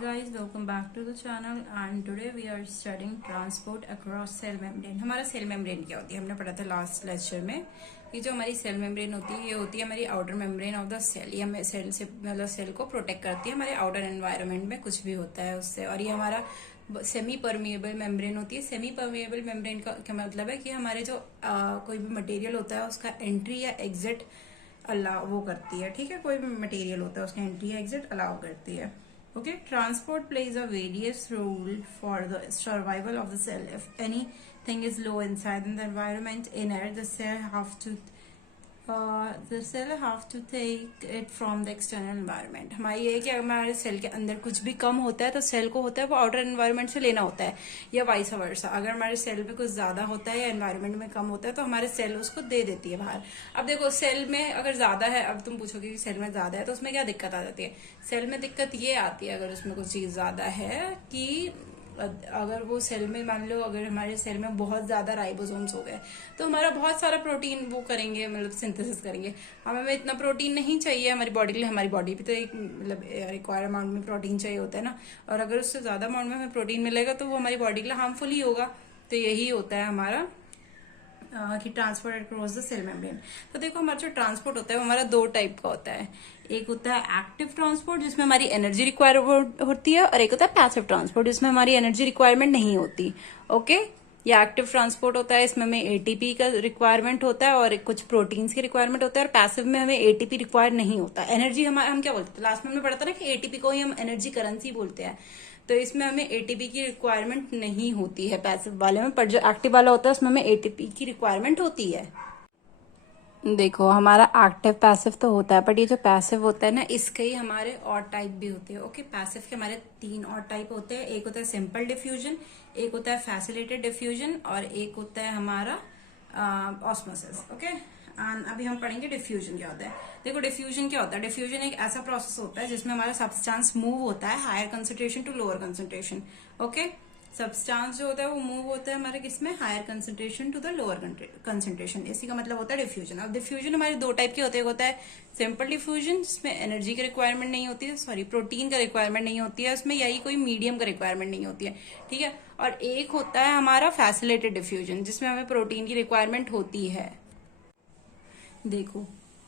guys, welcome back to the channel and today we are studying transport across cell membrane। हमारा cell membrane क्या होती है हमने पढ़ा था लास्ट लेक्चर में। ये जो हमारी सेल मेम्ब्रेन होती है ये होती है हमारी outer membrane of the cell. ये हमें सेल से मतलब सेल को प्रोटेक्ट करती है हमारे आउटर एनवायरनमेंट में कुछ भी होता है उससे। और ये हमारा सेमी परमिएबल मेम्ब्रेन होती है। सेमी परमिएबल मेम्ब्रेन का क्या मतलब है कि हमारे जो कोई भी मटेरियल होता है उसका एंट्री या एग्जिट अलाउ वो करती है। ठीक है, कोई भी मटेरियल होता है उसका एंट्री या एग्जिट अलाउ करती है। Okay, transport plays a various role for the survival of the cell. If anything is low inside in the environment inner, the cell have to take it from the external environment। हमारी ये कि हमारे cell के अंदर कुछ भी कम होता है तो सेल को होता है वो आउटर एनवायरनमेंट से लेना होता है, या वाइस वर्सा। अगर हमारे सेल में कुछ ज्यादा होता है या एनवायरनमेंट में कम होता है तो हमारे सेल उसको दे देती है बाहर। अब देखो सेल में अगर ज्यादा है, अब तुम पूछोगे कि सेल में ज्यादा है तो उसमें क्या दिक्कत आ जाती है। सेल में दिक्कत ये आती है अगर उसमें कुछ चीज ज्यादा है कि अगर वो सेल में मान लो अगर हमारे सेल में बहुत ज्यादा राइबोसोम्स हो गए तो हमारा बहुत सारा प्रोटीन वो करेंगे, मतलब सिंथेसिस करेंगे। हमें इतना प्रोटीन नहीं चाहिए हमारी बॉडी के लिए। हमारी बॉडी भी तो एक मतलब रिक्वायर्ड अमाउंट में प्रोटीन चाहिए होता है ना। और अगर उससे ज्यादा अमाउंट में हमें प्रोटीन मिलेगा तो वो हमारी बॉडी के लिए हार्मफुल ही होगा। तो यही होता है हमारा कि transport across the cell membrane. तो देखो हमारा जो ट्रांसपोर्ट होता है वो हमारा दो टाइप का होता है। एक होता है एक्टिव ट्रांसपोर्ट जिसमें हमारी एनर्जी रिक्वायरमेंट होती है, और एक होता है पैसिव ट्रांसपोर्ट जिसमें हमारी एनर्जी रिक्वायरमेंट नहीं होती। ओके, ये एक्टिव ट्रांसपोर्ट होता है, इसमें हमें एटीपी का रिक्वायरमेंट होता है और कुछ प्रोटीन्स की रिक्वायरमेंट होता है। और पैसिव में हमें एटीपी रिक्वायर नहीं होता। एनर्जी हम क्या बोलते थे लास्ट में हमने पढ़ा था ना कि एटीपी को ही हम एनर्जी करेंसी बोलते हैं। तो इसमें हमें एटीपी की रिक्वायरमेंट नहीं होती है पैसिव वाले में, पर जो एक्टिव वाला होता है उसमें हमें एटीपी की रिक्वायरमेंट होती है। देखो हमारा एक्टिव पैसिव तो होता है, बट ये जो पैसिव होता है ना इसके ही हमारे और टाइप भी होते हैं। ओके, पैसिव के हमारे तीन और टाइप होते हैं। एक होता है सिंपल डिफ्यूजन, एक होता है फैसिलिटेड डिफ्यूजन और एक होता है हमारा ऑस्मोसिस। ओके, अभी हम पढ़ेंगे डिफ्यूजन क्या होता है। देखो डिफ्यूजन क्या होता है। डिफ्यूजन एक ऐसा प्रोसेस होता है जिसमें हमारा सब्सटेंस मूव होता है higher concentration to lower concentration. Okay, substance जो होता है वो मूव होता है हमारे किसमें, higher concentration to the lower concentration. इसी का मतलब होता है डिफ्यूजन। अब डिफ्यूजन हमारे दो टाइप के होते हैं। एक होता है सिंपल डिफ्यूजन जिसमें एनर्जी की रिक्वायरमेंट नहीं होती है, सॉरी प्रोटीन का रिक्वायरमेंट नहीं होती है, उसमें यही कोई मीडियम का रिक्वायरमेंट नहीं होती है। ठीक है, और एक होता है हमारा फैसिलिटेड डिफ्यूजन जिसमें हमें प्रोटीन की रिक्वायरमेंट होती है। देखो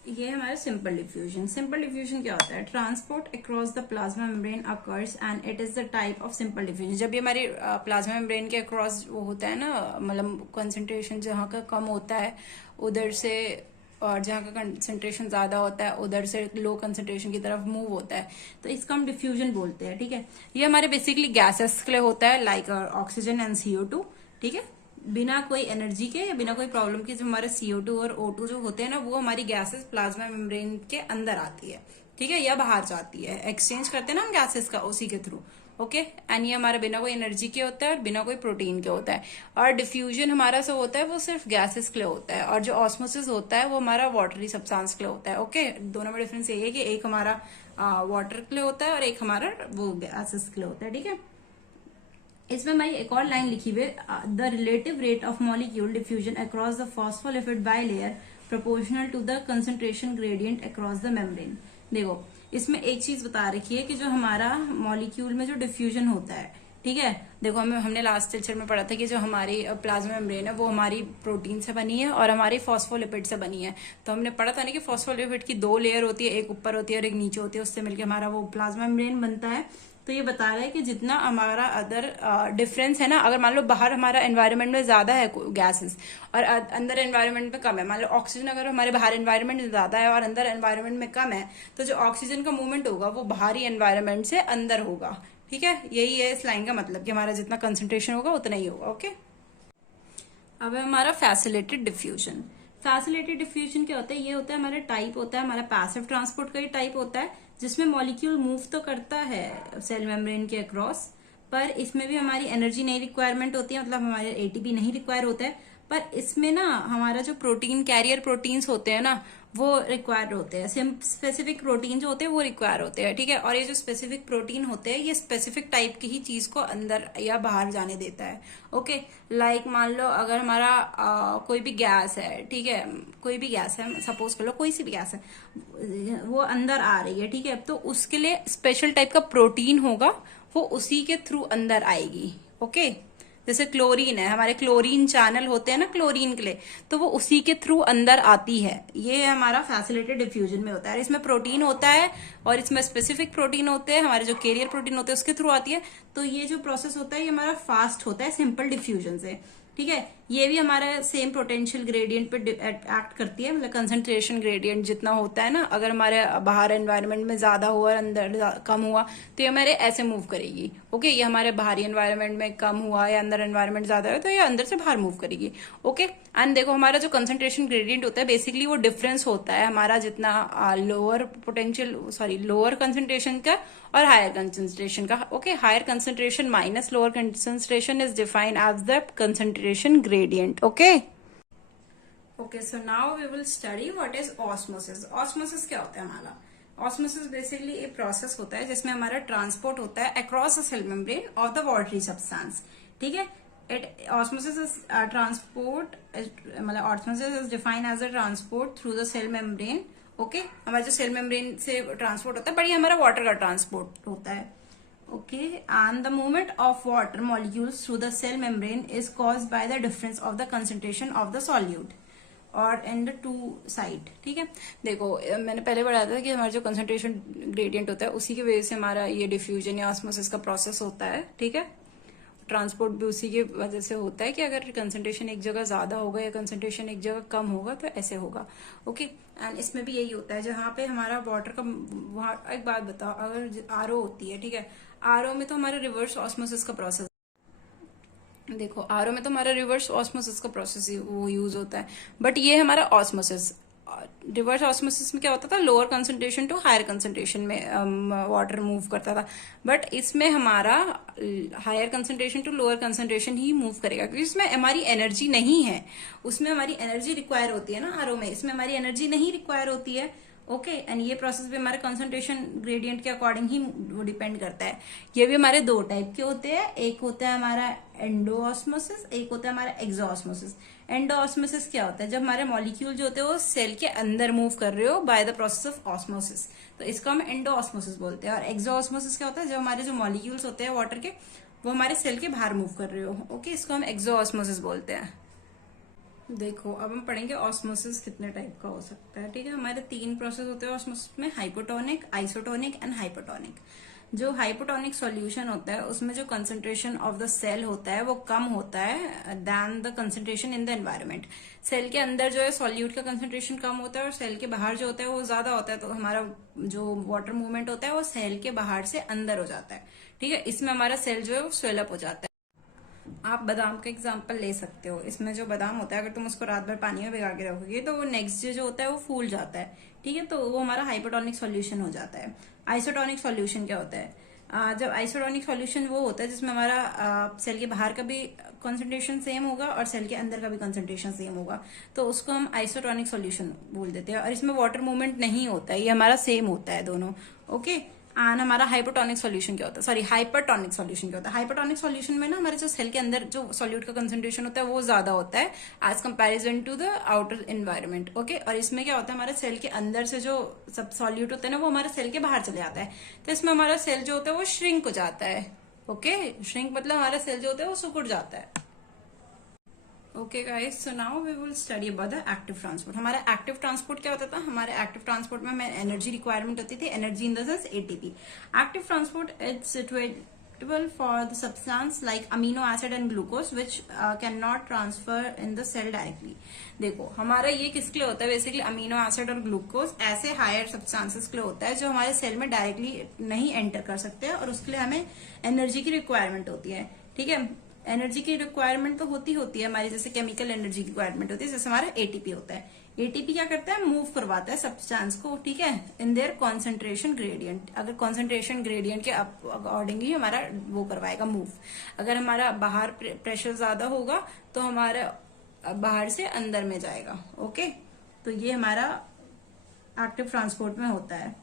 ये हमारा सिंपल डिफ्यूजन। सिंपल डिफ्यूजन क्या होता है, transport across the plasma membrane occurs and it is the type of simple diffusion. जब ये हमारे प्लाज्मा मेम्ब्रेन के अक्रॉस वो होता है ना, मतलब कंसंट्रेशन जहाँ का कम होता है उधर से, और जहाँ का कंसंट्रेशन ज्यादा होता है उधर से लो कंसंट्रेशन की तरफ मूव होता है, तो इसका हम डिफ्यूजन बोलते हैं। ठीक है, ये हमारे बेसिकली गैसेस के लिए होता है, लाइक ऑक्सीजन एंड CO2। ठीक है, बिना कोई एनर्जी के या बिना कोई प्रॉब्लम के जो हमारे CO2 और O2 जो होते हैं ना वो हमारी गैसेस प्लाज्मा मेम्ब्रेन के अंदर आती है। ठीक है, या बाहर जाती है, एक्सचेंज करते हैं ना हम गैसेस का उसी के थ्रू। ओके, एंड ये हमारा बिना कोई एनर्जी के होता है और बिना कोई प्रोटीन के होता है। और डिफ्यूजन हमारा जो होता है वो सिर्फ गैसेस के लिए होता है, और जो ऑस्मोसिस होता है वो हमारा वाटरी सब्सटेंस के लिए होता है। ओके, दोनों में डिफरेंस यही है कि एक हमारा वाटर के लिए होता है और एक हमारा वो गैसेस के लिए होता है। ठीक है, इसमें हमारी एक और लाइन लिखी हुई है, the relative rate of molecule diffusion across the phospholipid bilayer proportional to the concentration gradient across the membrane. देखो इसमें एक चीज बता रखी है कि जो हमारा मॉलिक्यूल में जो डिफ्यूजन होता है, ठीक है, देखो हमने लास्ट लेक्चर में पढ़ा था कि जो हमारी प्लाज्मा मेम्ब्रेन है वो हमारी प्रोटीन से बनी है और हमारी फॉस्फोलिपिड से बनी है। तो हमने पढ़ा था ना कि फॉस्फोलिपिड की दो लेयर होती है, एक ऊपर होती है और एक नीचे होती है, उससे मिलकर हमारा वो प्लाज्मा मेम्ब्रेन बनता है। तो ये बता रहा है कि जितना हमारा अदर डिफरेंस है ना, अगर मान लो बाहर हमारा एनवायरनमेंट में ज्यादा है गैसेस और अंदर एनवायरनमेंट में कम है, मान लो ऑक्सीजन अगर हमारे बाहर एनवायरनमेंट में ज्यादा है और अंदर एनवायरनमेंट में कम है, तो जो ऑक्सीजन का मूवमेंट होगा वो बाहरी एनवायरनमेंट से अंदर होगा। ठीक है, यही है इस लाइन का मतलब कि हमारा जितना कंसंट्रेशन होगा उतना ही होगा। ओके, अब है हमारा फैसिलिटेड डिफ्यूजन। फैसिलिटेड डिफ्यूजन क्या होता है, ये होता है हमारा टाइप होता है हमारा पैसिव ट्रांसपोर्ट का ही टाइप होता है, जिसमें मॉलिक्यूल मूव तो करता है सेल मेम्ब्रेन के अक्रॉस, पर इसमें भी हमारी एनर्जी नहीं रिक्वायरमेंट होती है, मतलब हमारे एटीपी नहीं रिक्वायर होता है। पर इसमें ना हमारा जो प्रोटीन कैरियर प्रोटीन्स होते हैं ना वो रिक्वायर होते हैं। स्पेसिफिक प्रोटीन जो होते हैं वो रिक्वायर होते हैं, ठीक है। और ये जो स्पेसिफिक प्रोटीन होते हैं ये स्पेसिफिक टाइप की ही चीज को अंदर या बाहर जाने देता है। ओके, लाइक मान लो अगर हमारा कोई भी गैस है, ठीक है, कोई भी गैस है, सपोज कर लो कोई सी भी गैस है, वो अंदर आ रही है, ठीक है, तो उसके लिए स्पेशल टाइप का प्रोटीन होगा, वो उसी के थ्रू अंदर आएगी। ओके, जैसे क्लोरीन है, हमारे क्लोरीन चैनल होते हैं ना क्लोरीन के लिए, तो वो उसी के थ्रू अंदर आती है। ये हमारा फैसिलिटेड डिफ्यूजन में होता है। इसमें प्रोटीन होता है और इसमें स्पेसिफिक प्रोटीन होते हैं, हमारे जो कैरियर प्रोटीन होते हैं उसके थ्रू आती है। तो ये जो प्रोसेस होता है ये हमारा फास्ट होता है सिंपल डिफ्यूजन से, ठीक है। ये भी हमारा सेम पोटेंशियल ग्रेडियंट पे एक्ट करती है, मतलब कंसंट्रेशन ग्रेडियंट जितना होता है ना, अगर हमारे बाहर एनवायरनमेंट में ज्यादा हुआ अंदर कम हुआ तो ये हमारे ऐसे मूव करेगी। ओके, ये हमारे बाहरी एनवायरनमेंट में कम हुआ या अंदर एनवायरनमेंट ज्यादा है तो ये अंदर से बाहर मूव करेगी। ओके, एंड देखो हमारा जो कंसंट्रेशन ग्रेडियंट होता है बेसिकली वो डिफरेंस होता है हमारा जितना लोअर पोटेंशियल लोअर कंसंट्रेशन का और हायर कंसंट्रेशन का। Okay, higher concentration minus lower concentration is defined as the concentration gradient. Okay okay, so now we will study what is osmosis. Osmosis क्या होता है हमारा? ऑस्मोसिस बेसिकली एक process होता है जिसमें हमारा ट्रांसपोर्ट होता है across the cell membrane of the watery substance, ठीक है। इट ऑस्मोसिस इज ट्रांसपोर्ट, मतलब osmosis is defined as a transport through the cell membrane. Okay, हमारा जो सेल मेम्ब्रेन से ट्रांसपोर्ट होता है, बट ये हमारा वाटर का ट्रांसपोर्ट होता है। Okay, and the movement of water molecules through the cell membrane is caused by the difference of the concentration of the solute और इन द टू साइड, ठीक है। देखो मैंने पहले बताया था कि हमारा जो कंसंट्रेशन ग्रेडियंट होता है उसी की वजह से हमारा ये डिफ्यूजन या ऑस्मोसिस का प्रोसेस होता है, ठीक है। ट्रांसपोर्ट भी उसी की वजह से होता है कि अगर कंसंट्रेशन एक जगह ज्यादा होगा या कंसंट्रेशन एक जगह कम होगा तो ऐसे होगा। ओके, एंड इसमें भी यही होता है जहां पे हमारा वाटर का, वहां एक बात बताओ, अगर आरओ होती है, ठीक है, आरओ में तो हमारा रिवर्स ऑस्मोसिस का प्रोसेस, देखो आरओ में तो हमारा रिवर्स ऑस्मोसिस का प्रोसेस वो यूज होता है, बट ये हमारा ऑस्मोसिस, रिवर्स ऑस्मोसिस में क्या होता था, lower concentration to higher concentration में वाटर मूव करता था, बट इसमें हमारा higher concentration to lower concentration ही मूव करेगा, क्योंकि इसमें हमारी एनर्जी नहीं है, उसमें हमारी एनर्जी रिक्वायर होती है ना आरओ में, इसमें हमारी एनर्जी नहीं रिक्वायर होती है। ओके, एंड ये प्रोसेस भी हमारे कंसंट्रेशन ग्रेडियंट के अकॉर्डिंग ही वो डिपेंड करता है। ये भी हमारे दो टाइप के होते हैं, एक होता है हमारा एंडोऑस्मोसिस, एक होता है हमारा एक्सोऑस्मोसिस। एंडोऑस्मोसिस क्या होता है, जब हमारे मॉलिक्यूल जो होते हैं वो सेल के अंदर मूव कर रहे हो by the process of osmosis, तो इसको हम एंडोऑस्मोसिस बोलते हैं। और एक्सोऑस्मोसिस क्या होता है, जब हमारे जो मॉलिक्यूल्स होते हैं वाटर के वो हमारे सेल के बाहर मूव कर रहे हो। ओके, इसको हम एक्सोऑस्मोसिस बोलते हैं। देखो अब हम पढ़ेंगे ऑस्मोसिस कितने टाइप का हो सकता है, ठीक है। हमारे तीन प्रोसेस होते हैं ऑस्मोसिस में, हाइपोटोनिक, आइसोटोनिक एंड हाइपोटोनिक। जो हाइपोटोनिक सॉल्यूशन होता है उसमें जो कंसंट्रेशन ऑफ द सेल होता है वो कम होता है then the concentration in the environment. Cell के अंदर जो है सॉल्यूट का कंसंट्रेशन कम होता है और सेल के बाहर जो होता है वो ज्यादा होता है, तो हमारा जो वाटर मूवमेंट होता है वो सेल के बाहर से अंदर हो जाता है, ठीक है। इसमें हमारा सेल जो है वो स्वेलअप हो जाता है। आप बादाम का एग्जाम्पल ले सकते हो, इसमें जो बादाम होता है अगर तुम उसको रात भर पानी में भिगा के रखोगे तो वो नेक्स्ट डे जो होता है वो फूल जाता है, ठीक है, तो वो हमारा हाइपोटोनिक सॉल्यूशन हो जाता है। आइसोटोनिक सॉल्यूशन क्या होता है, जब आइसोटोनिक सॉल्यूशन वो होता है जिसमें हमारा सेल के बाहर का भी कंसंट्रेशन सेम होगा और सेल के अंदर का भी कंसंट्रेशन सेम होगा, तो उसको हम आइसोटोनिक सॉल्यूशन बोल देते हैं। और इसमें वाटर मूवमेंट नहीं होता है, ये हमारा सेम होता है दोनों। ओके, एंड हमारा हाइपोटोनिक सॉल्यूशन क्या होता है, सॉरी हाइपरटोनिक सॉल्यूशन क्या होता है। हाइपरटोनिक सॉल्यूशन में ना हमारे जो सेल के अंदर जो सॉल्यूट का कंसंट्रेशन होता है वो ज्यादा होता है as comparison to the outer environment. Okay, और इसमें क्या होता है, हमारे सेल के अंदर से जो सब सॉल्यूट होता है ना वो हमारे सेल के बाहर चले जाता है, तो इसमें हमारा सेल जो होता है वो श्रिंक हो जाता है। ओके, श्रिंक मतलब हमारा सेल जो होता है वो सिकुड़ जाता है। Okay guys, so now we will study about the active transport. हमारा एक्टिव ट्रांसपोर्ट क्या होता था, हमारे एक्टिव ट्रांसपोर्ट में हमें एनर्जी रिक्वायरमेंट होती थी, energy in the sense ATP. Active transport is suitable for the substance like amino acid and glucose which can not transfer in the cell directly. देखो हमारा ये किसके लिए होता है, बेसिकली अमीनो एसिड और ग्लूकोज ऐसे हायर सब्सटेंसेस के लिए होता है जो हमारे सेल में डायरेक्टली नहीं एंटर कर सकते और उसके लिए हमें एनर्जी की रिक्वायरमेंट होती है, ठीक है। एनर्जी की रिक्वायरमेंट तो होती है हमारी, जैसे केमिकल एनर्जी की रिक्वायरमेंट होती है, जैसे हमारा एटीपी होता है। एटीपी क्या करता है, मूव करवाता है सब्सटेंस को, ठीक है, इन देयर कॉन्सेंट्रेशन ग्रेडियंट। अगर कॉन्सेंट्रेशन ग्रेडियंट के अकॉर्डिंग ही हमारा वो करवाएगा मूव। अगर हमारा बाहर प्रेशर ज्यादा होगा तो हमारा बाहर से अंदर में जाएगा। ओके, तो ये हमारा एक्टिव ट्रांसपोर्ट में होता है।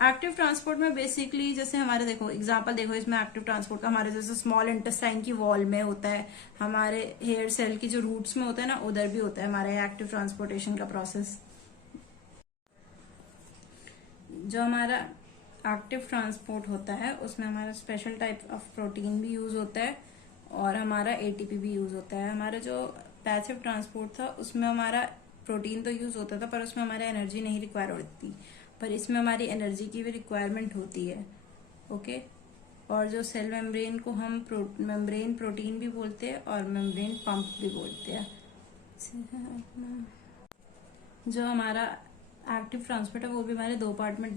एक्टिव ट्रांसपोर्ट में बेसिकली जैसे हमारे देखो एग्जांपल देखो इसमें एक्टिव ट्रांसपोर्ट का हमारे जैसे स्मॉल इंटेस्टाइन की वॉल में होता है, हमारे हेयर सेल की जो रूट्स में होता है ना उधर भी होता है हमारे एक्टिव ट्रांसपोर्टेशन का प्रोसेस। जो हमारा एक्टिव ट्रांसपोर्ट होता है उसमें हमारा स्पेशल टाइप ऑफ प्रोटीन भी यूज होता है और हमारा एटीपी भी यूज होता है। हमारा जो पैसिव ट्रांसपोर्ट था उसमें हमारा प्रोटीन तो यूज होता था पर उसमें हमारा एनर्जी नहीं रिक्वायर होती, पर इसमें हमारी एनर्जी की भी रिक्वायरमेंट होती है। ओके, और जो सेल मेम्ब्रेन को हम मेम्ब्रेन प्रोटीन भी बोलते हैं और मेम्ब्रेन पंप भी बोलते हैं। जो हमारा एक्टिव ट्रांसपोर्ट है वो भी हमारे दो पार्ट में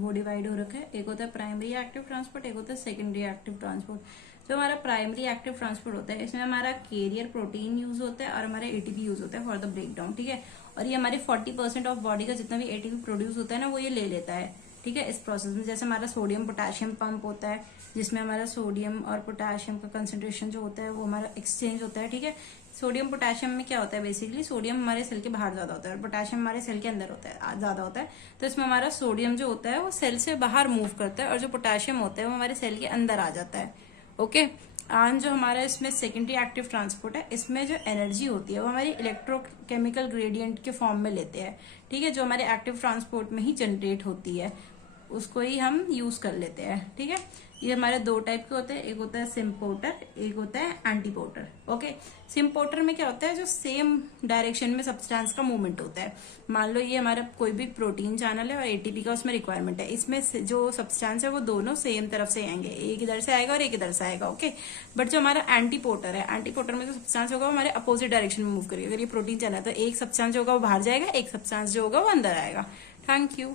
वो डिवाइड हो रखा है, एक होता है प्राइमरी एक्टिव ट्रांसपोर्ट, एक होता है सेकेंडरी एक्टिव ट्रांसपोर्ट। जो हमारा प्राइमरी एक्टिव ट्रांसपोर्ट होता है इसमें हमारा कैरियर प्रोटीन यूज होता है और हमारा एटीपी यूज होता है फॉर द ब्रेकडाउन, ठीक है। और ये हमारे 40% ऑफ बॉडी का जितना भी एटीपी प्रोड्यूस होता है ना वो ये ले लेता है, ठीक है। इस प्रोसेस में जैसे हमारा सोडियम पोटेशियम पंप होता है जिसमें हमारा सोडियम और पोटेशियम का कंसेंट्रेशन जो होता है वो हमारा एक्सचेंज होता है, ठीक है। सोडियम पोटेशियम में क्या होता है, बेसिकली सोडियम हमारे सेल के बाहर ज्यादा होता है और पोटेशियम हमारे सेल के अंदर होता है ज्यादा होता है। तो इसमें हमारा सोडियम जो होता है वो सेल से बाहर मूव करता है और जो पोटेशियम होता है वो हमारे सेल के अंदर आ जाता है। ओके, एंड जो हमारा इसमें सेकेंडरी एक्टिव ट्रांसपोर्ट है इसमें जो एनर्जी होती है वो हमारी इलेक्ट्रोकेमिकल ग्रेडियंट के फॉर्म में लेते हैं, ठीक है। जो हमारे एक्टिव ट्रांसपोर्ट में ही जनरेट होती है उसको ही हम यूज कर लेते हैं, ठीक है। ये हमारे दो टाइप के होते हैं, एक होता है सिम्पोर्टर, एक होता है एंटीपोर्टर। ओके, सिम्पोर्टर में क्या होता है, जो सेम डायरेक्शन में सब्सटेंस का मूवमेंट होता है। मान लो ये हमारा कोई भी प्रोटीन चैनल है और एटीपी का उसमें रिक्वायरमेंट है, इसमें जो सब्सटेंस है वो दोनों सेम तरफ से आएंगे, एक इधर से आएगा और एक इधर से आएगा। ओके, बट जो हमारा एंटीपोर्टर है, एंटीपोर्टर में जो सब्सटेंस होगा वो हमारे अपोजिट डायरेक्शन में मूव करेगा। अगर ये प्रोटीन चैनल है तो एक सब्सटेंस जो होगा वो बाहर जाएगा, एक सब्सटेंस जो होगा वो अंदर आएगा। Thank you.